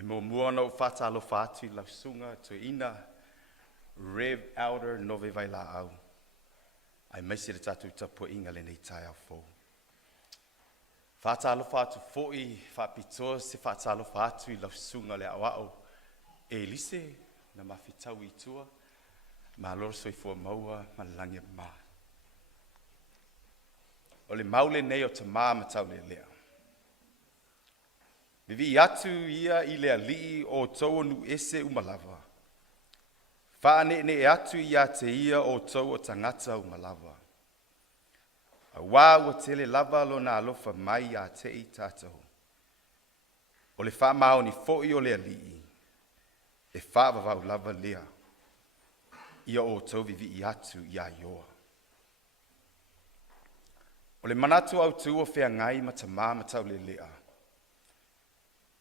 E mo mua no whatalo whātui lau sunga to ina Rev Elder Nove vai la au. Ai maisi re tatu tapu inga le nei tai au fōu. Whatalo whātu fōi, whapitoa se whatalo whātui lau sunga le awao. E lise na mawhitau I tua, ma lorso I fua maua ma lange ma. O le maule nei o Tamā ma Taulelea. Vivi atu ia I le alii o tau nu ese umalava. Whaane ne atu ia te ia o tau o tangata umalava. A wā ua tele lava lo na alofa mai a te I tātou. O le wha mao ni fōi o le alii. E wha wawau lava lea. Ia o tau vivi atu ia ioa. O le manatu au tu o whea ngai ma Tamā ma Taulelea.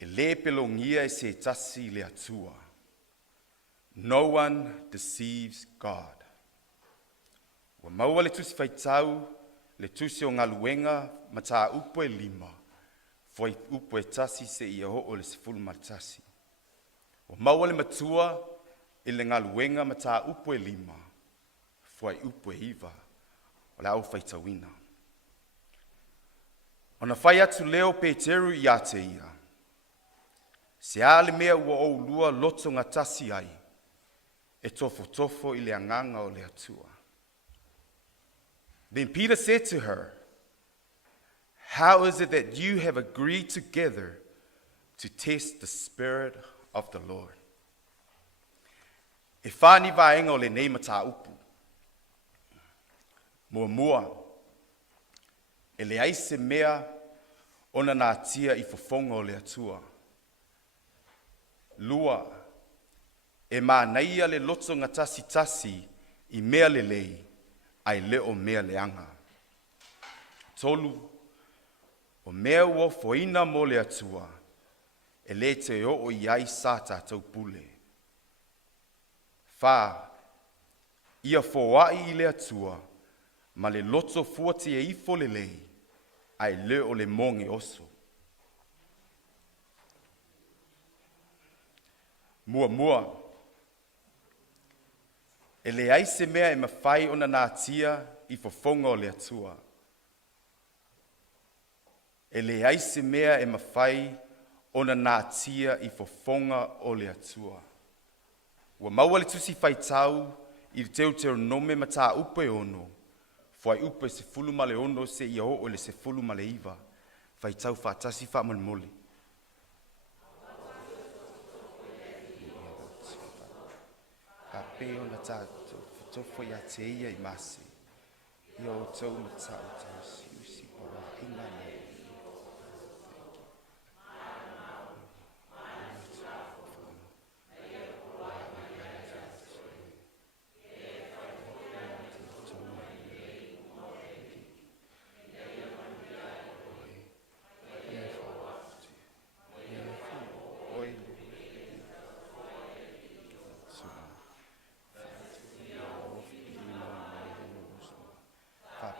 E le pelongia e se tasi le atua. No one deceives God. Wa maua le tusi whaitau, le tusi o ngaluenga ma tā upo e lima. Foi upo e tasi se ia ho o le sifulu ma tasi. Wa maua le matua e le ngaluenga ma tā upo e lima. Foi upo e iwa. O le au whaitauina. Ona whai atu leo Peteru I Aiatia. Se ale mea ua o lua loto ngā tasi ai, e tofo I le anganga o le atua. Then Peter said to her, "How is it that you have agreed together to test the Spirit of the Lord?" E whāni vaenga o le nei mata upu. Mua, e le aise mea ona nā tia I fofonga o le atua. Lua, e mānaia le loto ngā tasi I mea le lei, ai leo mea leanga. Tolu, o mea ua foina mo le atua, e le te o iai sa tātou pule. Whā, ia fōai I le atua, ma le loto fuati e ifo le lei, ai leo le monge oso. Mua, e le aise mea e mawhai ona nā tia I fofonga o le atua. E le aise mea e mawhai ona nā tia I fofonga o le atua. Ua maua le tusi whaitau I teu nome ma tā upe ono. Fwai upe se fulu ma le ono se ia o le se fulu ma le iwa. Whaitau whatasi whamalmoli. Ka peo na tātou, tofo ia te ia I masi. Ia o tau ma tātou si pawa inga nei.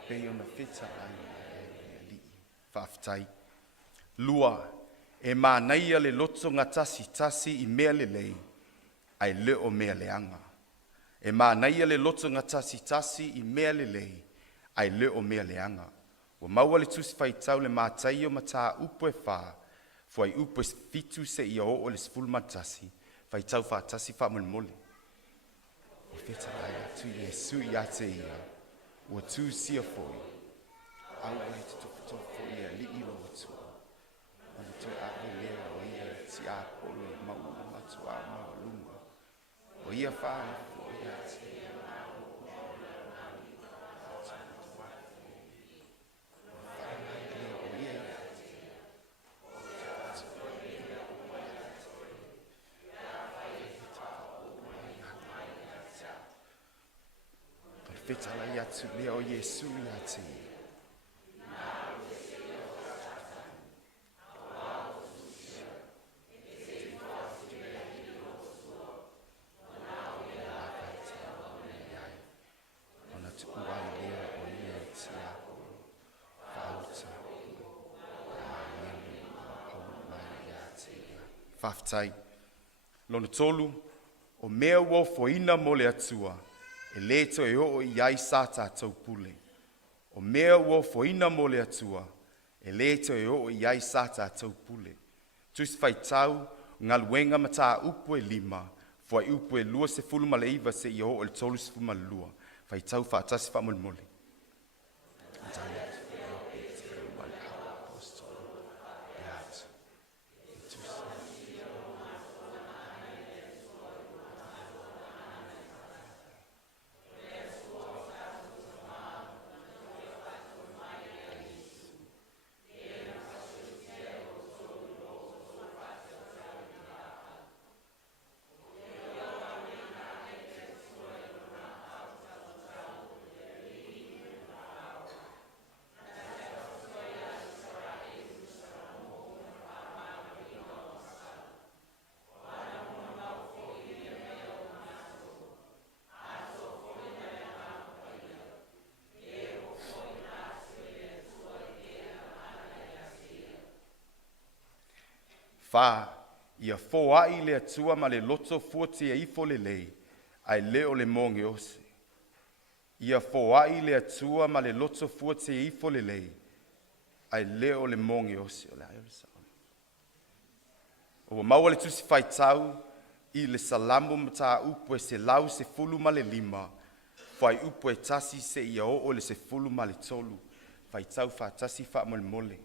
Peo na whita ai li whaftai. Lua, e mānaia le loto ngā tasi I mea le lei, ai leo mea leanga. E mānaia le loto ngā tasi I mea le lei, ai leo mea leanga. Wa maua le tusi whaitau le mātai o mata upo e wha, fuai upo e fitu se ia o le sifulu matasi, whaitau whatasi whamolmoli. O whita ai atu Yesu I ate ia. Ua tū sia foi, au ai te tofo ia li ilo atua. Mana toi awe lea o ia ti a polo I maua matua maua lunga. O ia whae o ia te ia mau o Fetala ia tu lea o Yesu ia te. Ona tu uai lea o ia te ako. Fauta. Au mai ia te. Whaftai. Lona tolu, o mea ua foina mo le atua, e leto e o iai sa tātou pule. O mea ua foina mo le atua, e leto e o iai sa tātou pule. Tusi whaitau, ngā luenga mata upu e 5, fwai upu e 2 se fulu maleiva se i o le tolu se fulu malua. Whaitau whaatasi whamolmole. Fa ia foai le atua ma le loto fuati e ifo le lei, ai leo le monge ose. Ia foai le atua ma le loto fuati e ifo le lei, ai leo le monge ose. O maua le tusi whaitau i le salamu mata upu e se lau se fulu ma le 5, fai upu e tasi se ia o le se fulu ma le tolu, whaitau whaatasi wha mole mole.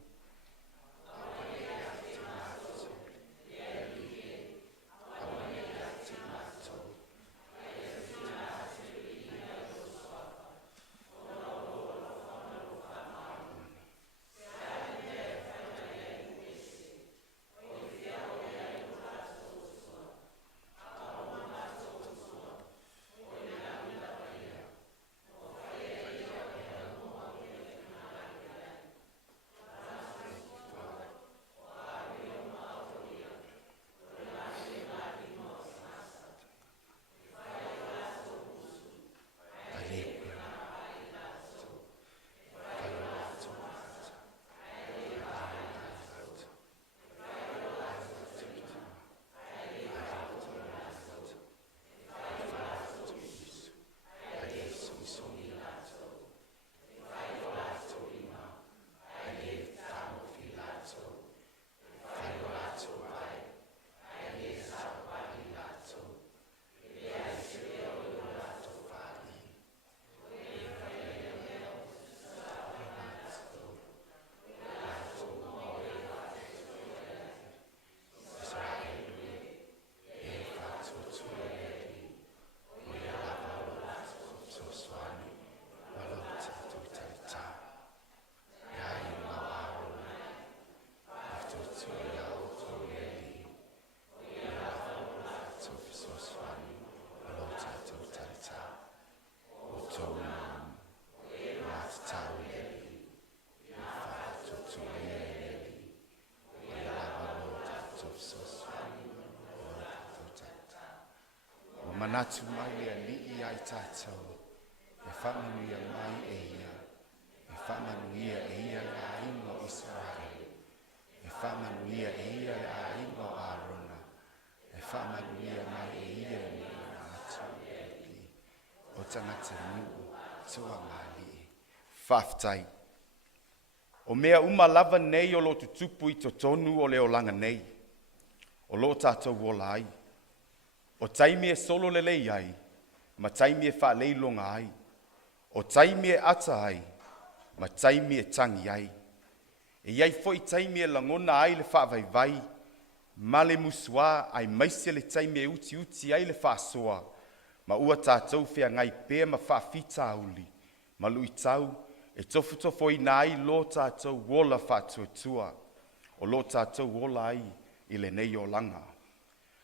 Manatu mai le alii ai tātou, e whamanuia mai e ia, e whamanuia e ia le aingo Israel, e whamanuia e ia le aingo Arona, e whamanuia mai e ia le atu e li, o tangata nuu, tua mali, whaftai. O mea lava nei o lo tutupu I totonu o leo langa nei, o lo tātou wola ai. O taimi e solo le lei ai, ma taimi e wha leilonga ai. O taimi e ata ai, ma taimi e tangi ai. E iai foi taimi e langona ai le wha vai, ma le musua ai maise le taimi e uti ai le wha soa, ma ua tātou whea ngai pēr ma wha fita auli, ma lui tau e tofu ina ai lo tātou wola wha tuatua, o lo tātou wola ai I le nei o langa.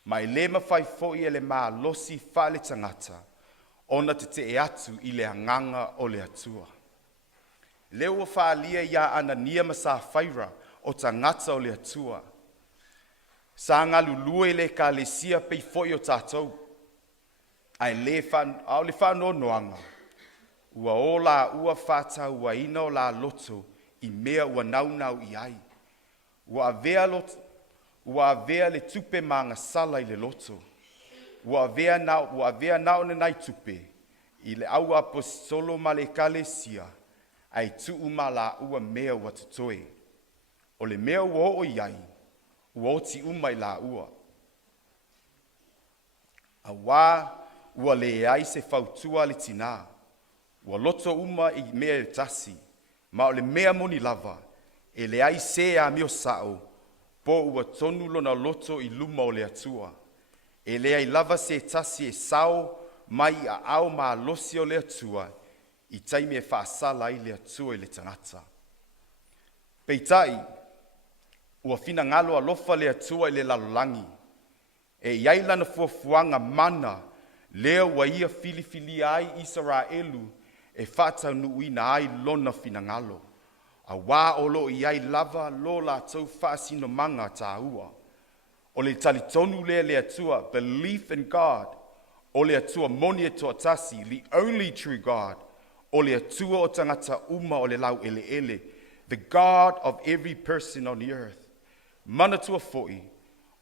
Ma I le mawhai foi e le maa losi wha le tangata, ona te e atu I le anganga o le atua. Leo wha alia ia Anania ma sa whaira o tangata o le atua. Sa ngā lulua I le ka le sia pei foi o tātou. Ai le whanau noanga. Ua o la ua whātau ua ina o la loto I mea ua naunau I ai. Ua avea loto. ua avea le tupe magasala I le loto. Ua avea na o lenai tupe I le au apostolo ma le ekalesia ai tuu ma laʻua mea ua totoe. O le mea ua oo iai, ua oti uma I laʻua. Auā ua leai se fautua le tinā. Ua loto uma I mea le tasi, ma o le mea moni lava, e leai se a mio sao, po ua tonu lona loto I luma o le atua. E leai lava se tasi e sao mai a ao ma losi o le atua, I taimi e whaasala I le atua I le tangata. Peitai, ua fina ngalo alofa le atua I le lalolangi, e iai lana fuafuanga mana, lea ua ia filifili ai Israelu, e whātau uina ai lona fina ngalo. A wā olo iai lava lo la tau whaasino manga tā ua. O le talitonu le atua, belief in God, o le atua moni e toa tasi, the only true God, o le atua o tangata uma o le lau ele, the God of every person on the earth. Manatua foi,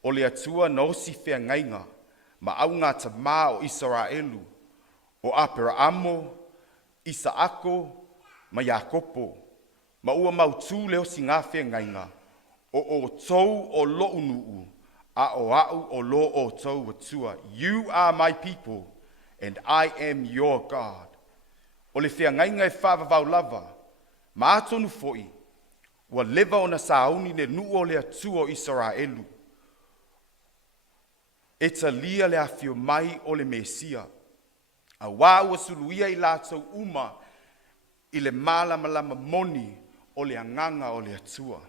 o le atua na osi whea ngainga, ma au ngā Tamā o Israelu, o Aperamo, Isaako, ma Iakopo, ma ua mautu le osi ngā whea ngainga, o tou o lo unuu, a o au o lo o tou atua. You are my people, and I am your God. O le whea ngainga e whāwawau lava, ma atonu foi, ua leva o na sauni ne nuu o le atua o Israelu. E talia le awhio mai o le Mesia. A wā ua suluia I lātou uma I le malamalama moni o le anganga o le atua.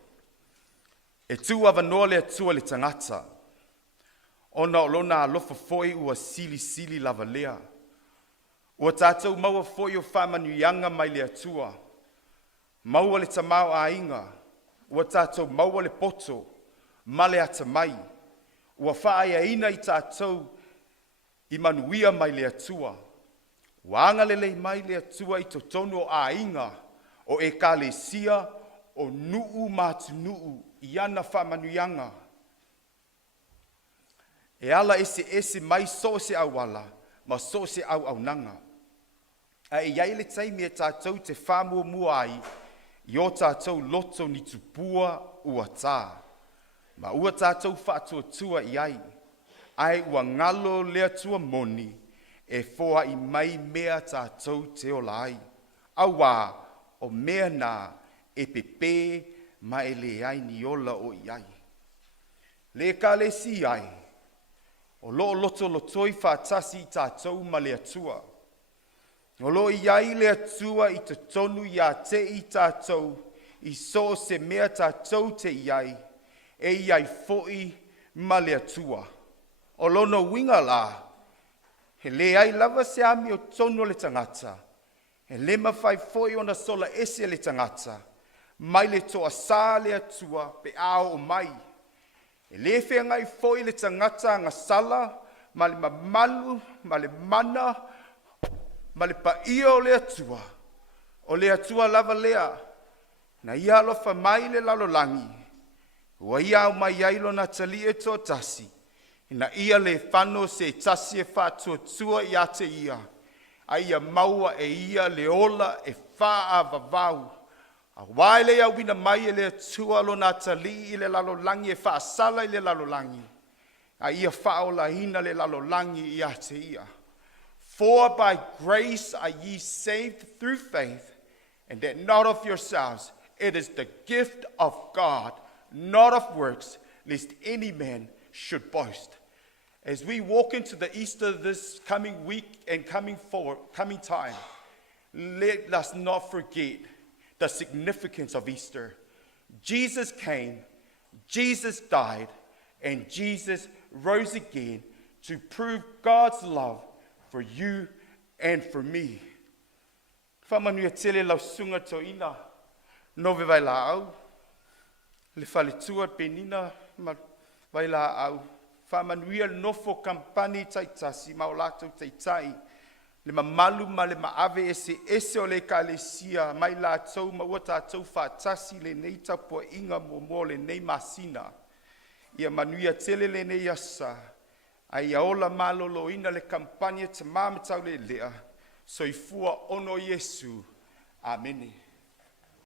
E tu avanoa le atua le tangata. Ona o lona alofa foi ua sili lava lea. Ua tātou maua foi o whamanuianga mai le atua. Maua le tamao a inga. Ua tātou maua le poto. Ma le atamai. Ua whaia ina I tātou I manuia mai le atua. Ua angalele mai le atua I totonu o a inga. O e kalesia o nuu matu nuu I ana whamanuianga. E ala ese mai so se awala, ma so se au nanga. A e iai le taimi e tātou te whamua mua ai, I o tātou loto ni tupua ua tā. Ma ua tātou whātua tua I ai, ai ua ngalo lea tua moni, e foa I mai mea tātou te ola ai. Awa o mea nā e pepe ma e le ai ni ola o iai. Le ka le si ai, o lo loto lotoi whātasi I tātou ma le atua. O lo iai le atua I te tonu ia te I tātou, I so se mea tātou te iai, e iai foi ma le atua. O lo no winga la, he le ai lava se ami o tonu le tangata, he le mawhai foi o na sola ese le tangata, mai le toa sā le atua pe ao o mai. E le whengai foi le tangata ngā sala, ma le mamalu, ma le mana, ma le paia o le atua. O le atua lava lea, na ia alofa mai le lalolangi. Ua ia au mai ailo na tali e tō tasi. Na ia le whano se tasi e whātua tua I ate ia. A ia maua e ia le ola e wha a vavau. A waile au wina mai e le atua lo na tali I le lalolangi e wha asala I le lalolangi. A ia whaola hina le lalolangi I ate ia. For by grace are ye saved through faith, and that not of yourselves. It is the gift of God, not of works, lest any man should boast. As we walk into the Easter this coming week and coming time, let us not forget the significance of Easter. Jesus came, Jesus died, and Jesus rose again to prove God's love for you and for me. Whamanuia tele lau sunga to ina, nove vai la au, le whale tua penina vai la au. Whamanuia nofo Kamupani taitasi, mao lātou taitai, le mamalu ma le maave ese o le kalesia, mai lātou ma ua tātou whātasi le nei tapua inga mo le nei masina. ia manuia tele le ne iasa, ai aola malolo ina le kampania Tamā me Taulelea, soifua ono Yesu. Amene.